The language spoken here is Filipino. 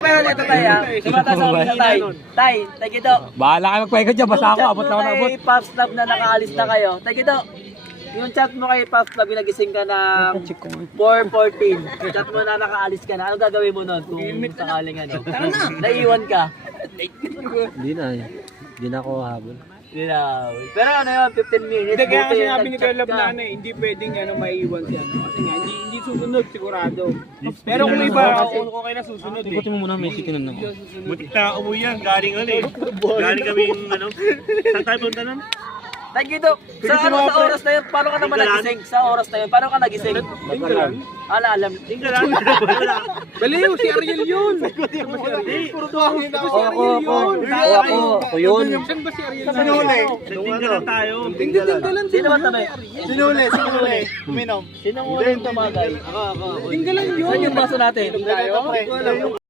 Pero dito tayo, sumata sa umpisa tayo. Tay, Gido. Bahala kayo magpahinga dyan, basta ako, abot na ako na abot. Kay Pops Love na nakaalis na kayo. Gido, yung chat mo kay Pops Love, nagising ka ng 4:14. Yung chat mo na nakaalis ka na. Ano gagawin mo nun kung sakaling ano? Naiwan ka? Hindi na ako habol. Hindi na. Pero ano yun, 15 minutes. Hindi kaya buti kasi yung sabi ni nag-chat Kuya Love ka. na ano eh, hindi pwedeng ano maiiwan siya. Kasi nga, hindi susunod sigurado. Pero kung iba, okay na susunod eh. Ikutin mo muna, may chicken na ako. Butik na umuwi yan, galing ano eh. Galing kami yung ano. Saan tayo punta nun? Gido, sa oras na yun, paano ka naman nagising? Sa oras na yun, paano ka nagising? Alam. Tingnan lang. Baliw, si Ariel yun! Ako yun. Saan ba si Ariel? Tingnan lang tayo. Sino ba tabi? Sinuli. Uminom. Sino mo yung tumagay? Tinggalan yun! Saan yung baso natin? Tayo?